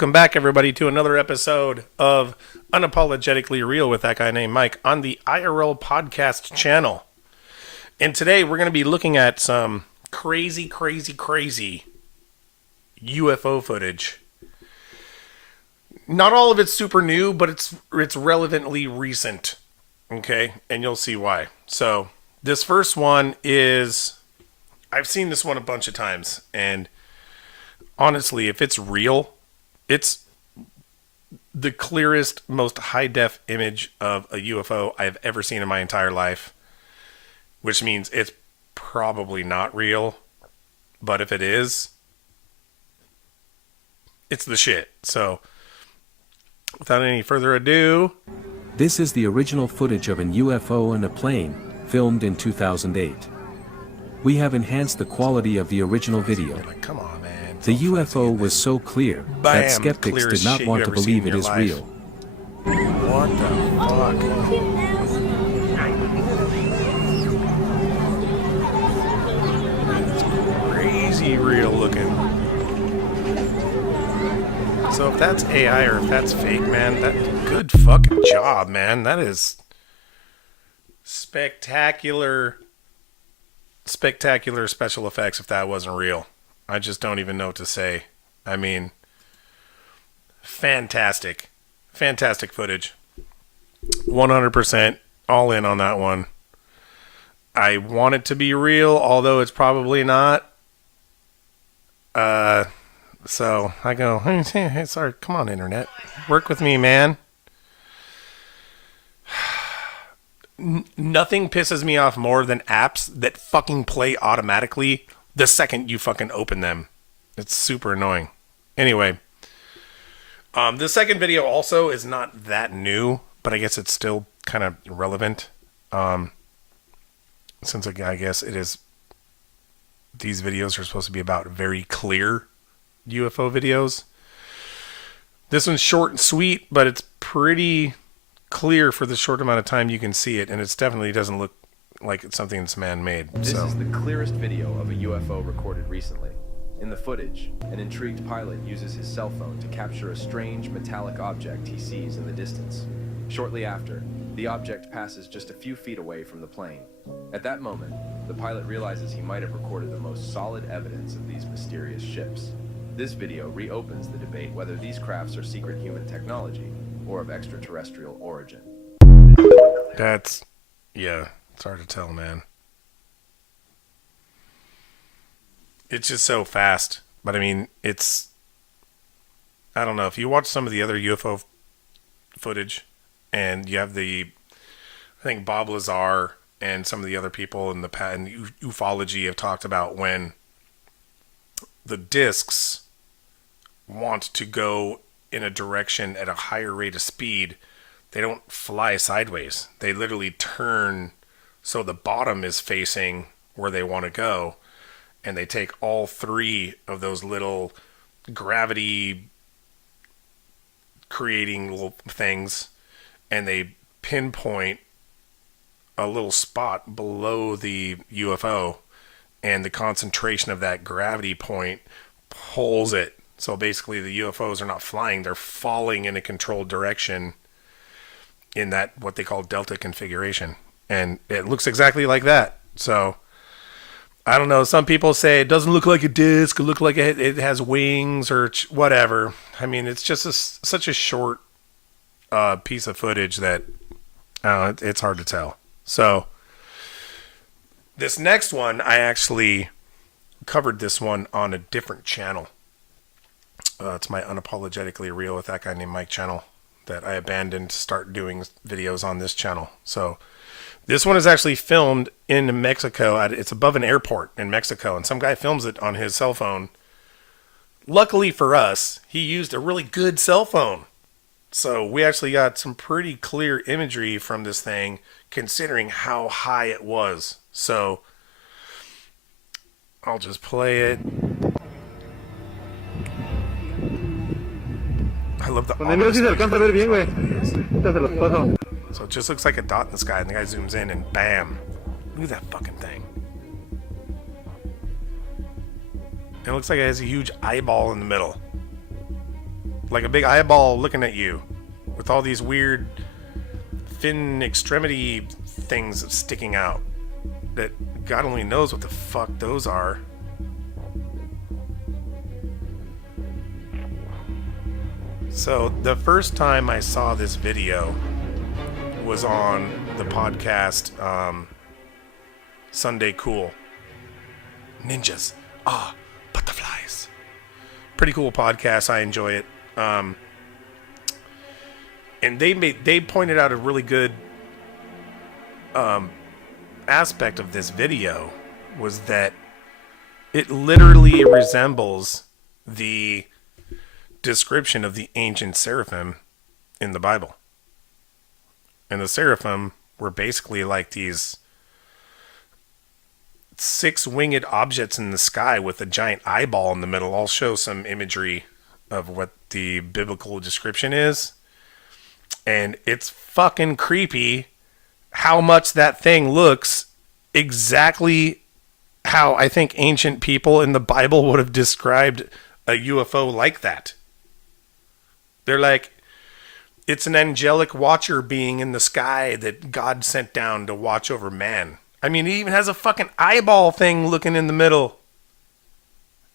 Welcome back, everybody, to another episode of Unapologetically Real with that guy named Mike on the IRL podcast channel. And today we're going to be looking at some crazy UFO footage. Not all of it's super new, but it's relevantly recent. Okay, and you'll see why. So this first one is, I've seen this one a bunch of times, and honestly, if it's real, it's the clearest, most high-def image of a UFO I've ever seen in my entire life, which means it's probably not real, but if it is, it's the shit. So, without any further ado... This is the original footage of an UFO and a plane, filmed in 2008. We have enhanced the quality of the original video. Like, come on, man. The UFO was so clear that skeptics did not want to believe it is real. What the fuck? It's crazy real looking. So if that's AI or if that's fake, man, that good fucking job, man. That is spectacular special effects if that wasn't real. I just don't even know what to say. I mean, fantastic footage. 100% all in on that one. I want it to be real, although it's probably not. So I go, hey, sorry, come on, internet. Work with me, man. Nothing pisses me off more than apps that fucking play automatically the second you fucking open them. It's super annoying. Anyway, the second video also is not that new, but I guess it's still kind of relevant. Since I guess it is, these videos are supposed to be about very clear UFO videos. This one's short and sweet, but it's pretty clear for the short amount of time you can see it, and it definitely doesn't look like it's something that's man-made. This is the clearest video of a UFO recorded recently. In the footage, an intrigued pilot uses his cell phone to capture a strange metallic object he sees in the distance. Shortly after, the object passes just a few feet away from the plane. At that moment, the pilot realizes he might have recorded the most solid evidence of these mysterious ships. This video reopens the debate whether these crafts are secret human technology or of extraterrestrial origin. That's... yeah. It's hard to tell, man. It's just so fast. But I mean, it's... I don't know. If you watch some of the other UFO footage, and you have I think Bob Lazar and some of the other people in ufology have talked about when the discs want to go in a direction at a higher rate of speed, they don't fly sideways. They literally turn... so the bottom is facing where they want to go, and they take all three of those little gravity creating little things, and they pinpoint a little spot below the UFO, and the concentration of that gravity point pulls it. So basically the UFOs are not flying, they're falling in a controlled direction in that what they call delta configuration. And it looks exactly like that. So, I don't know. Some people say it doesn't look like a disc. It looks like it has wings or whatever. I mean, it's just such a short piece of footage that it's hard to tell. So, this next one, I actually covered this one on a different channel. It's my Unapologetically Real with that guy named Mike channel that I abandoned to start doing videos on this channel. So, this one is actually filmed in Mexico. It's above an airport in Mexico, and some guy films it on his cell phone. Luckily for us, he used a really good cell phone. So we actually got some pretty clear imagery from this thing, considering how high it was. So I'll just play it. I love the... So it just looks like a dot in the sky, and the guy zooms in, and bam. Look at that fucking thing. It looks like it has a huge eyeball in the middle. like a big eyeball looking at you with all these weird fin extremity things sticking out that God only knows what the fuck those are. So the first time I saw this video was on the podcast Sunday Cool. Ninjas. Butterflies. Pretty cool podcast. I enjoy it. And they pointed out a really good aspect of this video was that it literally resembles the description of the ancient seraphim in the Bible. And the seraphim were basically like these 6-winged objects in the sky with a giant eyeball in the middle. I'll show some imagery of what the biblical description is. And it's fucking creepy how much that thing looks exactly how I think ancient people in the Bible would have described a UFO like that. They're like, it's an angelic watcher being in the sky that God sent down to watch over man. I mean, it even has a fucking eyeball thing looking in the middle.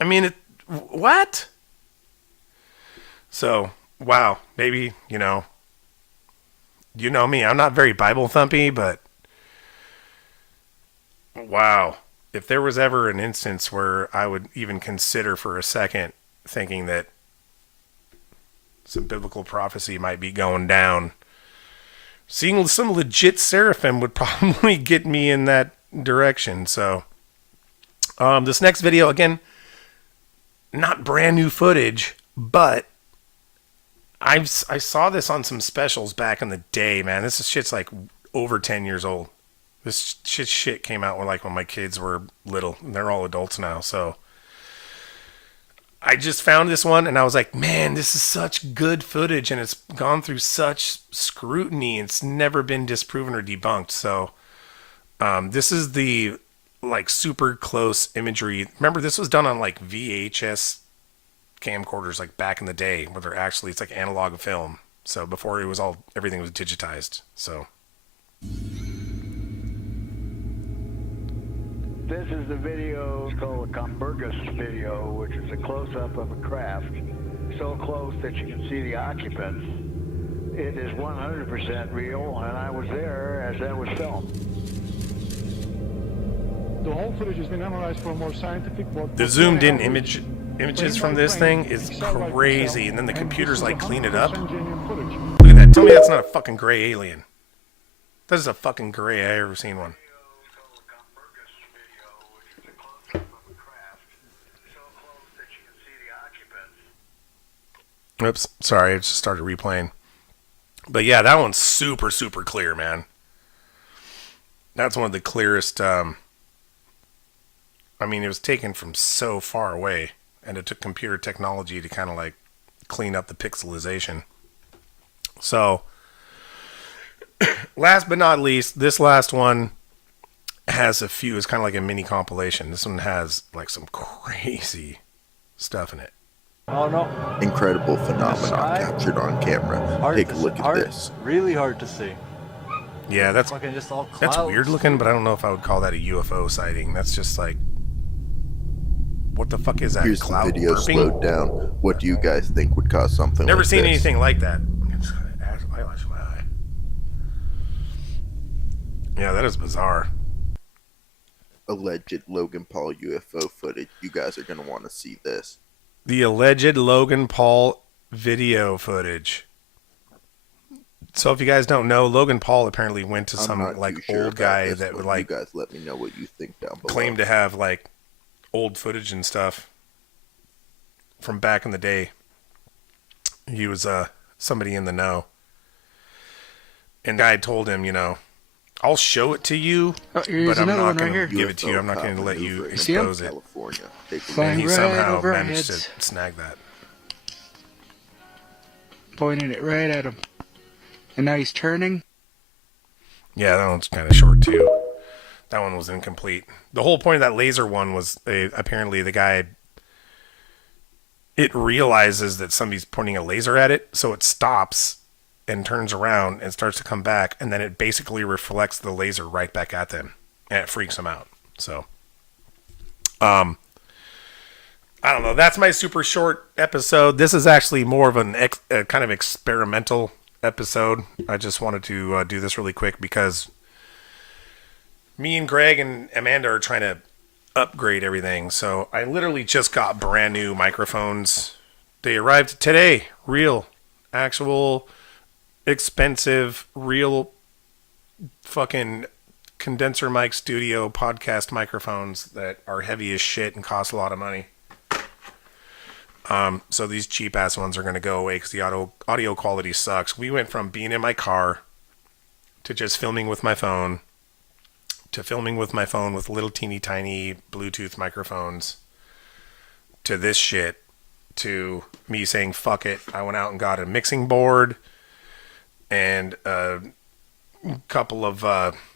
I mean, what? So, wow, maybe, you know me, I'm not very Bible thumpy, but wow. If there was ever an instance where I would even consider for a second thinking that some biblical prophecy might be going down, seeing some legit seraphim would probably get me in that direction. So, this next video, again, not brand new footage, but I saw this on some specials back in the day, man. This shit's like over 10 years old. This shit came out when my kids were little. They're all adults now, so I just found this one and I was like, man, this is such good footage and it's gone through such scrutiny. It's never been disproven or debunked. So this is the like super close imagery. Remember, this was done on like VHS camcorders like back in the day where they're actually, it's like analog film. So before everything was digitized. So this is the video called a Comburgus video, which is a close-up of a craft so close that you can see the occupants. It is 100% real, and I was there as that was filmed. The whole footage has been analyzed for more scientific. The zoomed-in images from this thing is crazy, and then the computers like clean it up. Look at that! Tell me that's not a fucking gray alien. That is a fucking gray. I ever seen one. Oops, sorry, I just started replaying. But yeah, that one's super, super clear, man. That's one of the clearest, I mean, it was taken from so far away, and it took computer technology to kind of like clean up the pixelization. So, last but not least, this last one has a few, it's kind of like a mini compilation. This one has like some crazy stuff in it. Oh no. Incredible phenomenon captured on camera. Take a look at this. Really hard to see. Yeah, that's fucking just all clouds. That's weird looking, but I don't know if I would call that a UFO sighting. That's just like, what the fuck is that? Here's cloud the video burping? Slowed down. What do you guys think would cause something Never like seen this? anything like that. Eyelash in my eye. Yeah, that is bizarre. Alleged Logan Paul UFO footage. You guys are going to want to see this. The alleged Logan Paul video footage. So if you guys don't know, Logan Paul apparently went to some like old guy that would like. You guys let me know what you think down below. Claim to have like old footage and stuff from back in the day. He was somebody in the know. And the guy told him, you know, I'll show it to you, but I'm not going to give it to you. I'm not going to let you expose it. And he somehow managed to snag that. Pointing it right at him. And now he's turning. Yeah, that one's kind of short too. That one was incomplete. The whole point of that laser one was apparently the guy it realizes that somebody's pointing a laser at it, so it stops and turns around and starts to come back, and then it basically reflects the laser right back at them, and it freaks them out. So, I don't know. That's my super short episode. This is actually more of a kind of experimental episode. I just wanted to do this really quick because me and Greg and Amanda are trying to upgrade everything. So I literally just got brand new microphones. They arrived today. Real, actual, expensive, real fucking condenser mic studio podcast microphones that are heavy as shit and cost a lot of money. So these cheap ass ones are going to go away because the audio quality sucks. We went from being in my car to just filming with my phone to filming with my phone with little teeny tiny Bluetooth microphones to this shit to me saying fuck it. I went out and got a mixing board and a couple of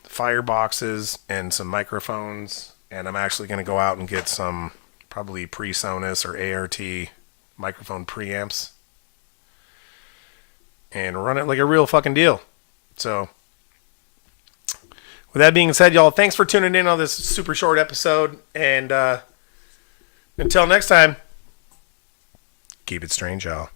fireboxes and some microphones, and I'm actually going to go out and get some probably PreSonus or ART microphone preamps and run it like a real fucking deal. So with that being said, y'all, thanks for tuning in on this super short episode, and until next time, keep it strange, y'all.